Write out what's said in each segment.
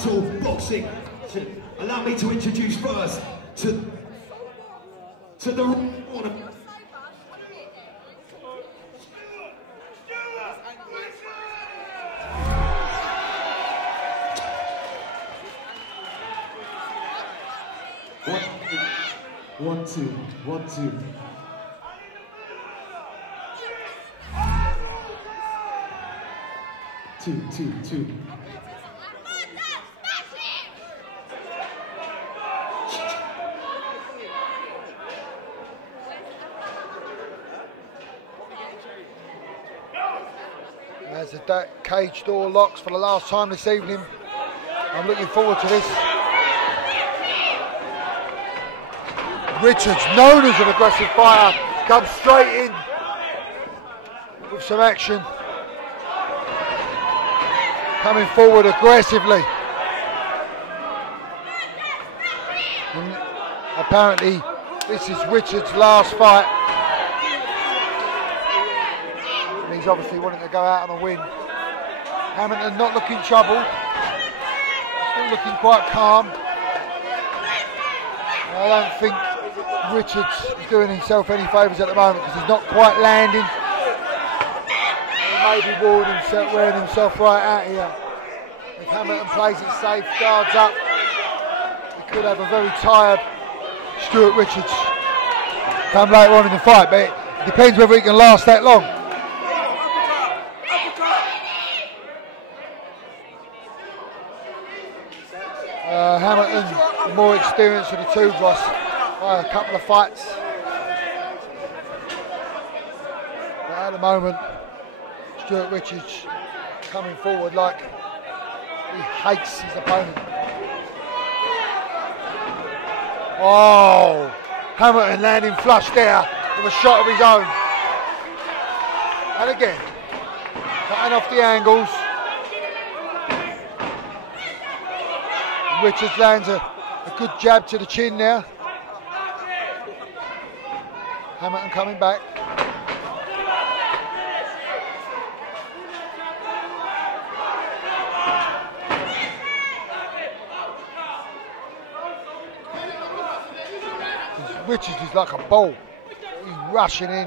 Untitled Boxing. Allow me to introduce first to the corner. One, two, 1, 2. Two. As the cage door locks for the last time this evening, I'm looking forward to this. Richards, known as an aggressive fighter, comes straight in with some action. Coming forward aggressively. And apparently this is Richards' last fight. And he's obviously wanting to go out on a win. Hamilton not looking troubled. Still looking quite calm. I don't think Richards is doing himself any favours at the moment because he's not quite landing. He may be wearing himself right out here. If Hamilton plays it safe, guards up, he could have a very tired Stuart Richards come later on in the fight, but it depends whether he can last that long. Hamilton, the more experienced of the two, lost by a couple of fights. But at the moment, Stuart Richards coming forward like he hates his opponent. Oh, Hamilton landing flush there with a shot of his own. And again, cutting off the angles. Richards lands a good jab to the chin there. Hamilton coming back. Richards is like a bull. He's rushing in,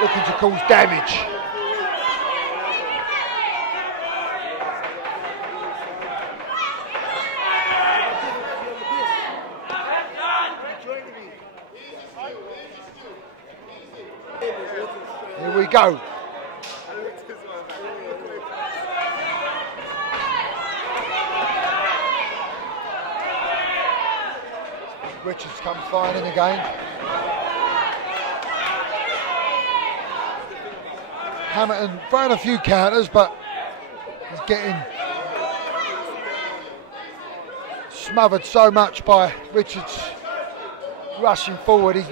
looking to cause damage. Here we go. Richards comes flying in again. Hamilton throwing a few counters, but he's getting smothered so much by Richards rushing forward. He's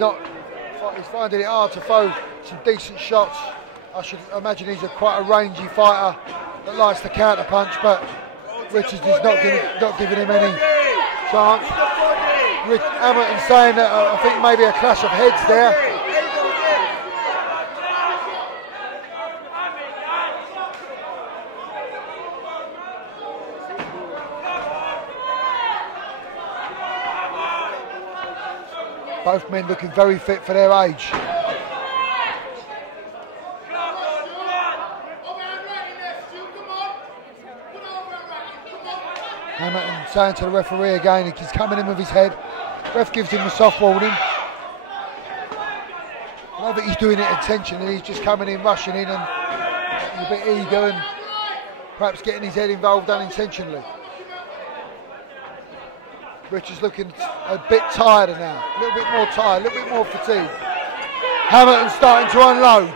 finding it hard to throw some decent shots. I should imagine he's quite a rangy fighter that likes to counter punch, but Richards is not giving him any chance. Hamilton saying that I think maybe a clash of heads there. Both men looking very fit for their age. Hamilton saying to the referee again, he's coming in with his head. Ref gives him a soft warning. I don't think he's doing it intentionally, he's just coming in, rushing in and a bit eager and perhaps getting his head involved unintentionally. Richards looking a bit tired now, a little bit more tired, a little bit more fatigued. Hamilton starting to unload.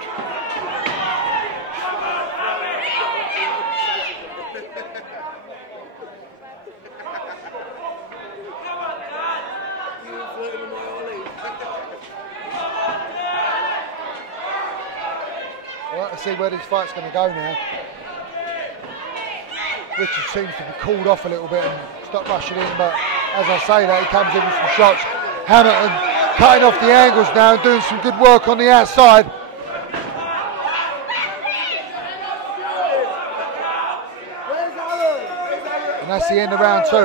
See where this fight's going to go now. Richards seems to be called off a little bit and stop rushing in, but as I say that, he comes in with some shots. Hamilton cutting off the angles now, doing some good work on the outside. that's the end of round 2.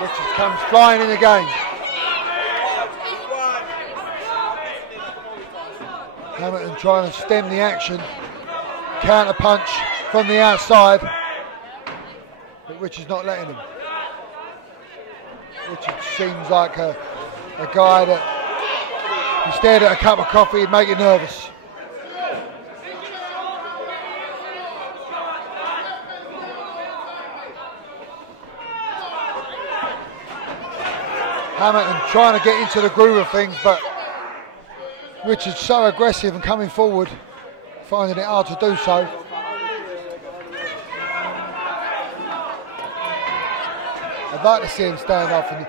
Richards comes flying in again. Hamilton trying to stem the action. Counter punch from the outside. But Richards not letting him. Richards seems like a guy that he stared at a cup of coffee and make you nervous. Hamilton trying to get into the groove of things, but Richards so aggressive and coming forward, finding it hard to do so. I'd like to see him stand off and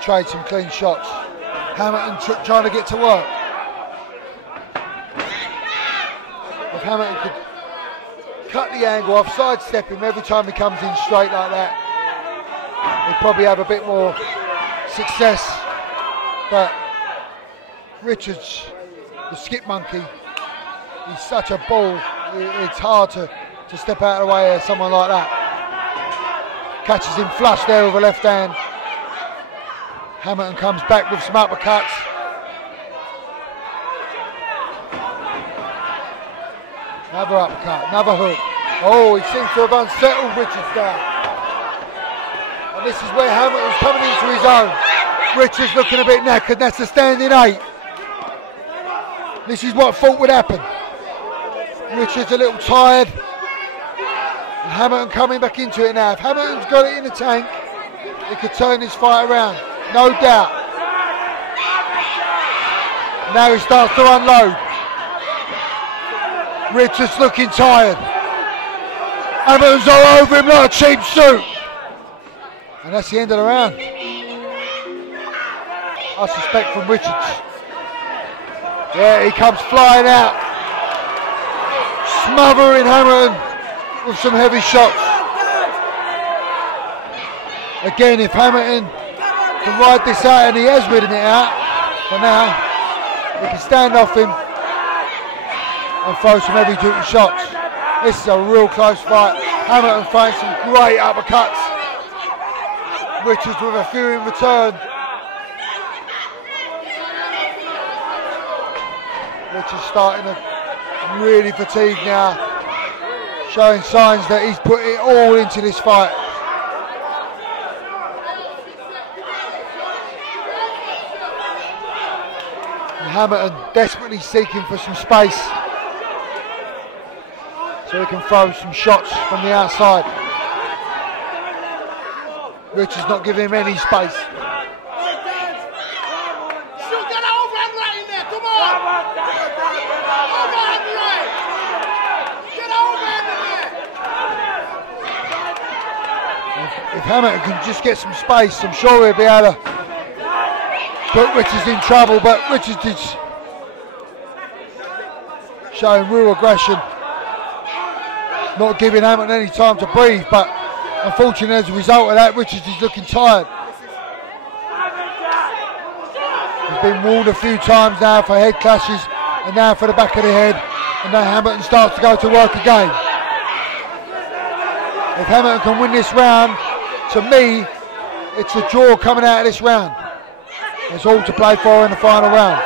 trade some clean shots. Hamilton trying to get to work. If Hamilton could cut the angle off, sidestep him every time he comes in straight like that, he'd probably have a bit more success. But Richards, the skip monkey, he's such a ball, it's hard to step out of the way of someone like that. Catches him flush there with a left hand. Hamilton comes back with some uppercuts. Another uppercut, another hook. Oh, he seems to have unsettled Richards down. And this is where Hamilton's coming into his own. Richards looking a bit knackered, that's a standing 8. This is what I thought would happen. Richards a little tired. And Hamilton coming back into it now. If Hamilton's got it in the tank, he could turn this fight around, no doubt. Now he starts to unload. Richards looking tired. Hamilton's all over him like a cheap suit. And that's the end of the round. I suspect from Richards. Yeah, he comes flying out, smothering Hamilton with some heavy shots. Again, if Hamilton can ride this out, and he has ridden it out for now, he can stand off him and throw some heavy duty shots. This is a real close fight. Hamilton finds some great uppercuts. Richards with a few in return. Richards starting to really fatigue now, showing signs that he's put it all into this fight. And Hamilton desperately seeking for some space so he can throw some shots from the outside. Richards not giving him any space. If Hamilton can just get some space, I'm sure he'll be able to put Richards in trouble, but Richards is showing real aggression, not giving Hamilton any time to breathe, but unfortunately as a result of that, Richards is looking tired. He's been warned a few times now for head clashes, and now for the back of the head, and now Hamilton starts to go to work again. If Hamilton can win this round, to me, it's a draw coming out of this round. There's all to play for in the final round.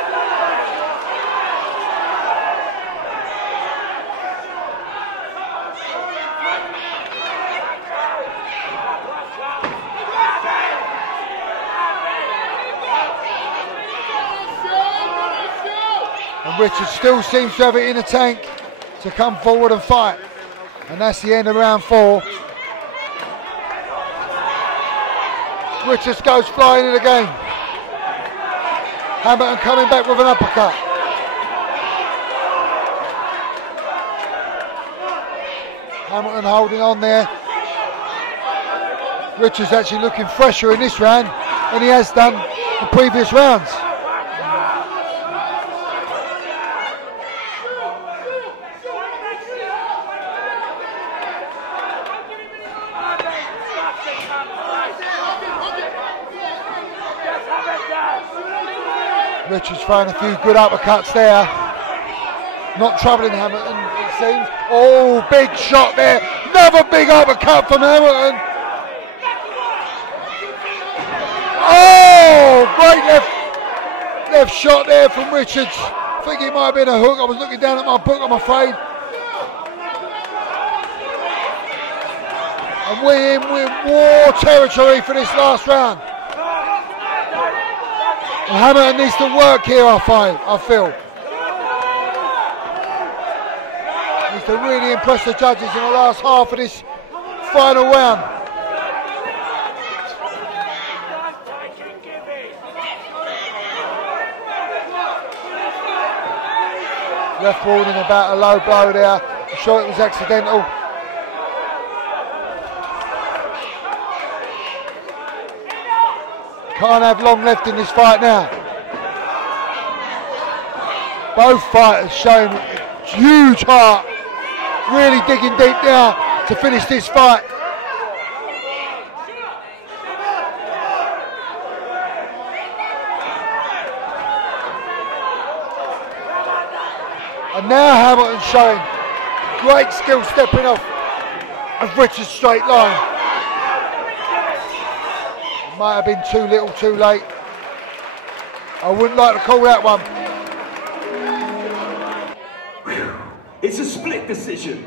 And Richards still seems to have it in the tank to come forward and fight. And that's the end of round 4. Richards goes flying in again. Hamilton coming back with an uppercut. Hamilton holding on there. Richards actually looking fresher in this round than he has done in previous rounds. Richards throwing a few good uppercuts there. Not troubling Hamilton, it seems. Oh, big shot there. Another big uppercut from Hamilton. Oh, great left shot there from Richards. I think it might have been a hook. I was looking down at my book, I'm afraid. And we're in war territory for this last round. And Hamilton needs to work here, I feel. Needs to really impress the judges in the last half of this final round. Ref warning about a low blow there. I'm sure it was accidental. Can't have long left in this fight now. Both fighters showing huge heart, really digging deep now to finish this fight. And now Hamilton showing great skill stepping off of Richards' straight line. Might have been too little, too late. I wouldn't like to call that one. It's a split decision.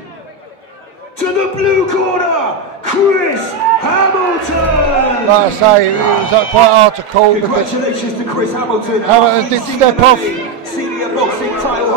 To the blue corner, Chris Hamilton! Like I say, it was quite hard to call. Congratulations to Chris Hamilton. Hamilton did step off. Senior boxing title